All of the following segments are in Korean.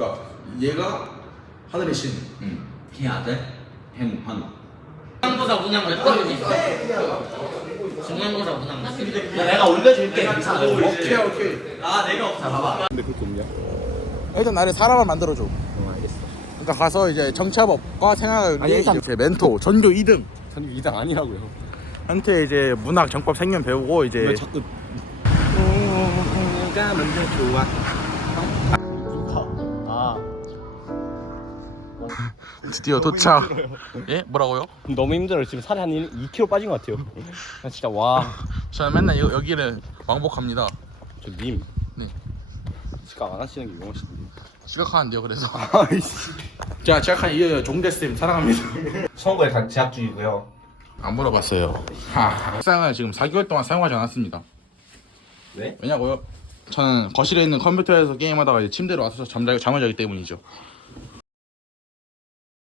그러니까 얘가 하늘의 신. 응. 걔 아들 행환. 중간고사 문항 몇 번이니? 중간고사 몇 번이니? 내가 올려줄게. 괜찮아. 오케이 오케이. 아 내가 없다. 봐봐. 일단 나를 사람을 만들어줘. 어 알겠어. 그러니까 가서 이제 정치학과 생활을 아니, 일단- 제 멘토 전교 2등 저는 이당 아니라고요. 한테 이제 문학 정법 생년 배우고 이제 왜 자꾸 누가 먼저 좋아? 아 드디어 도착. 예? 뭐라고요? 너무 힘들어요. 지금 살이 한 2kg 빠진 것 같아요. 나 진짜 와. 저는 맨날 여, 여기를 왕복합니다. 저 님 네. 지각 안 하시는 게 유명하시던데. 지각하는데요 그래서. 아이씨. 자 지각한 이어요 종대쌤 사랑합니다. 선거에 간 제약 중이고요. 안 물어봤어요. 하. 책상을 지금 4개월 동안 사용하지 않았습니다. 왜? 왜냐고요? 저는 거실에 있는 컴퓨터에서 게임하다가 이제 침대로 와서 잠자 잠을 자기 때문이죠.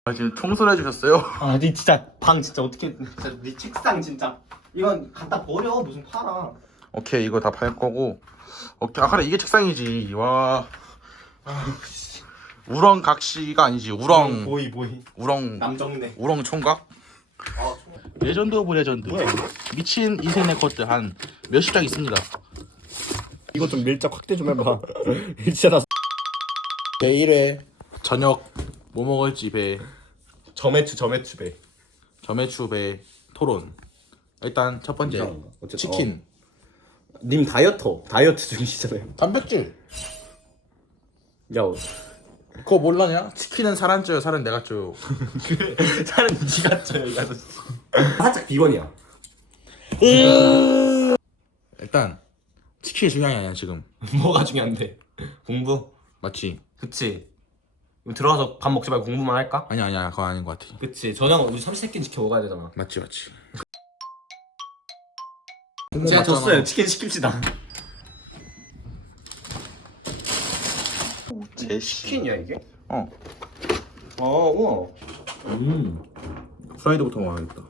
아, 지금 청소를 해주셨어요. 아, 니 진짜 방 진짜 어떻게 진짜 니 책상 진짜 이건 갖다 버려 무슨 팔아. 오케이 이거 다 팔 거고. 오케이 아까 이게 책상이지. 와. 아, 우렁 각시가 아니지. 우렁 보이 보이 우렁 남정네. 우렁 총각. 레전드 오브 레전드. 미친 인생 레코드 한 몇십 장 있습니다. 이거 좀 밀착 확대 좀 해봐. 진짜 나 제 1회 저녁 뭐 먹을지 배 점액추 점액추 배. 점액추 배 토론. 일단 첫 번째 이상한 거. 어쨌든, 치킨 님 다이어터 다이어트 중이시잖아요. 단백질. 야 그거 몰라냐? 치킨은 살안 쪄요, 살은 내가 쪄요. 살은 니가 쪄요 이거. 살짝 비건이야. 일단 치킨이 중요한 게 아니야 지금. 뭐가 중요한데? 공부. 맞지? 그치. 들어가서 밥 먹지 말고 공부만 할까? 아니야 아니야 그거 아닌 것 같아. 그치. 저녁 우리 삼시세끼 지켜 먹어야 되잖아. 맞지 맞지. 제가 졌어요. 치킨 시킵시다. 제 치킨이야 이게? 어. 아 우와. 음. 프라이드부터 먹어야겠다.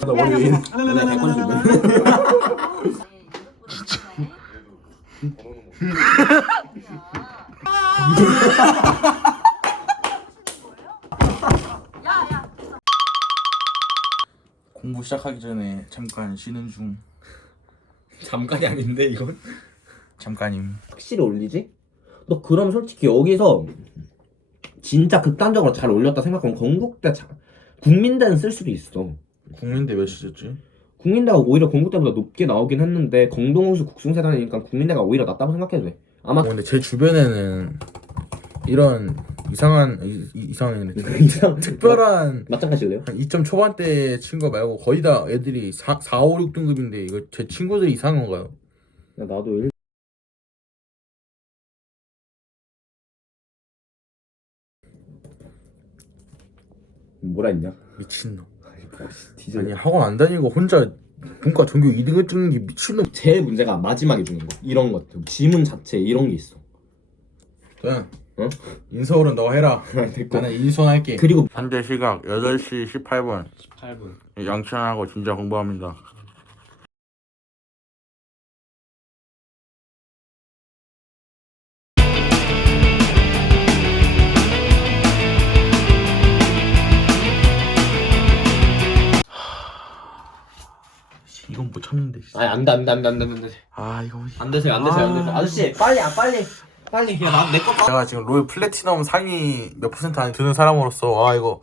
나 머리 왜 공부 시작하기 전에 잠깐 쉬는 중. 잠깐이 아닌데 이건? 잠깐임. 확실히 올리지? 너 그럼 솔직히 여기서 진짜 극단적으로 잘 올렸다 생각하면 건국대 자, 국민대는 쓸 수도 있어. 국민대 몇 시였지? 국민대가 오히려 건국대보다 높게 나오긴 했는데 공동우수 국승세단이니까 국민대가 오히려 낫다고 생각해도 돼. 아마 어, 근데 제 주변에는 이런 이상한 이, 이- 이상한 이상 특별한 마찬가지래요. 한 2점 초반대 친구 말고 거의 다 애들이 4, 4 5, 6등급인데 이거 제 친구들이 이상한 건가요? 야, 나도 일... 뭐라 했냐? 미친놈 뒤져. 아니 학원 안 다니고 혼자 본과 전교 2등을 찍는 게 미친놈 제일 문제가 마지막에 주는 거. 이런 것들. 지문 자체 이런 게 있어. 응 어? 인서울은 너가 해라 됐고. 나는 인수할게 그리고 현재 시각 8시 18분 8분. 양치하고 진짜 공부합니다 이건 못 참는데 씨. 아니 안돼 안돼 안돼 안돼 안돼. 아 이거 안 되세요 안 되세요 안 되세요. 아저씨 빨리 안 빨리. 빨리. 야나내거 제가 지금 롤 플래티넘 상위 몇 퍼센트 안에 드는 사람으로서 아 이거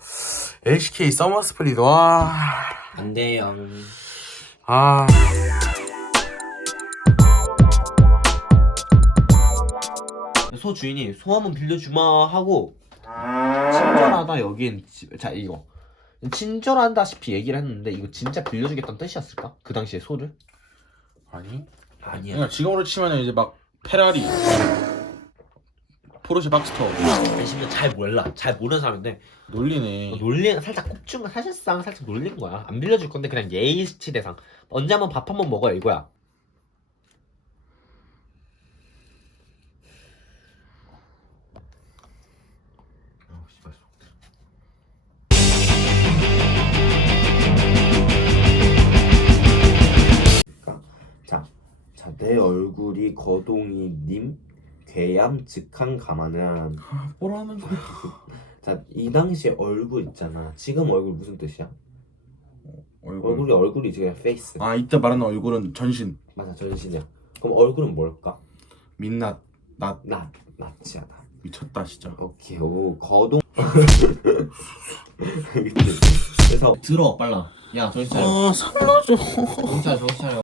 LCK 서머 스플릿 와. 안 돼요. 아. 소 주인이 소 한번 빌려주마 하고 친절하다 여긴. 집- 자 이거 친절하다시피 얘기를 했는데 이거 진짜 빌려주겠다는 뜻이었을까? 그 당시에 소를? 아니? 아니야. 그러니까 지금으로 치면은 이제 막 페라리 포르쉐 박스터. 심지어 잘 몰라. 잘 모르는 사람인데. 놀리네. 놀리 살짝 꼽준 거 사실상 살짝 놀린 거야. 안 빌려줄 건데 그냥 예의치 대상. 언제 한번 밥 한번 먹어요 이거야 내 얼굴이 거동이님 괴암 즉한 감하는 뭐라는 거야? 자 이 당시 얼굴 있잖아 지금 얼굴 무슨 뜻이야? 얼굴. 얼굴이 얼굴이 지금 페이스 아 이때 말하는 얼굴은 전신. 맞아 전신이야 그럼 얼굴은 뭘까? 민낯. 낯. 나 낫지 않아 미쳤다 진짜. 오케이 오 거동? 그래서 들어 빨라 야 정신 차려 아 상나죠. 정신 차려 정신 차려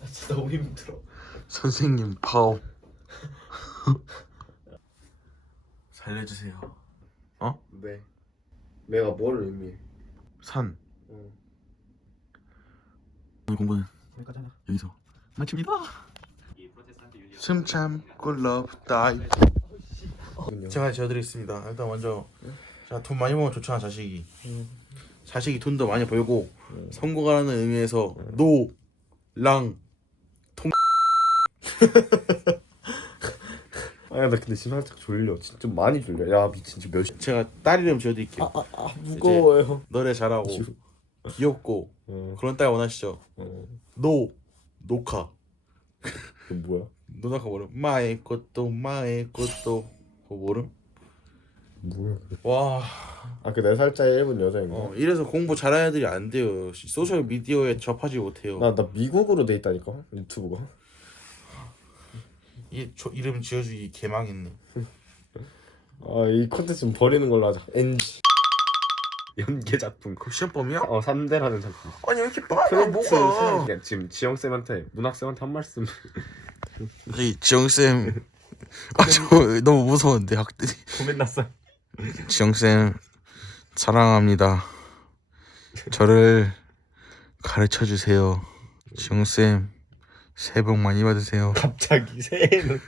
나 진짜 너무 힘들어 선생님 파업. 살려주세요. 왜? 내가 뭐를 의미해? 산. 응. 오늘 공부는 여기까지 하자 여기서 마칩니다. 숨참 꿀러브 다이. 제가 지어드리겠습니다. 일단 먼저 자 돈 많이 벌면 좋잖아 자식이. 자식이 돈도 많이 벌고 선거가라는 의미에서 노 랑 아야 나 근데 지금 살짝 졸려 진짜 많이 졸려 야 미친 지금 몇 시? 제가 딸 이름 지어드릴게요. 아, 아 무거워요 노래 잘하고 귀엽고 어, 그런 딸 원하시죠? 어. 노 녹화 그 뭐야? 노나카 모름 마의 꽃도 마의 꽃도 그거 모름? 뭐야 와 아그 네 살짜리 일본 여자인가? 어, 이래서 공부 잘하는 애들이 안 돼요. 소셜 미디어에 접하지 못해요. 나, 나 미국으로 돼 있다니까 유튜브가. 이 저, 이름 지어주기 개망했네. 아이 콘텐츠 버리는 걸로 하자. NG 연계 작품. 그 시험범이야? 어 3대라는 작품. 아니 왜 이렇게 빨라 뭐가? 야, 지금 지영 쌤한테 문학 쌤한테 한 말씀. 아니 지영 쌤. 아 저 너무 무서운데 학들이. 고민 났어. 지영 쌤 사랑합니다. 저를 가르쳐 주세요. 지영쌤 새해 복 많이 받으세요. 갑자기 새해는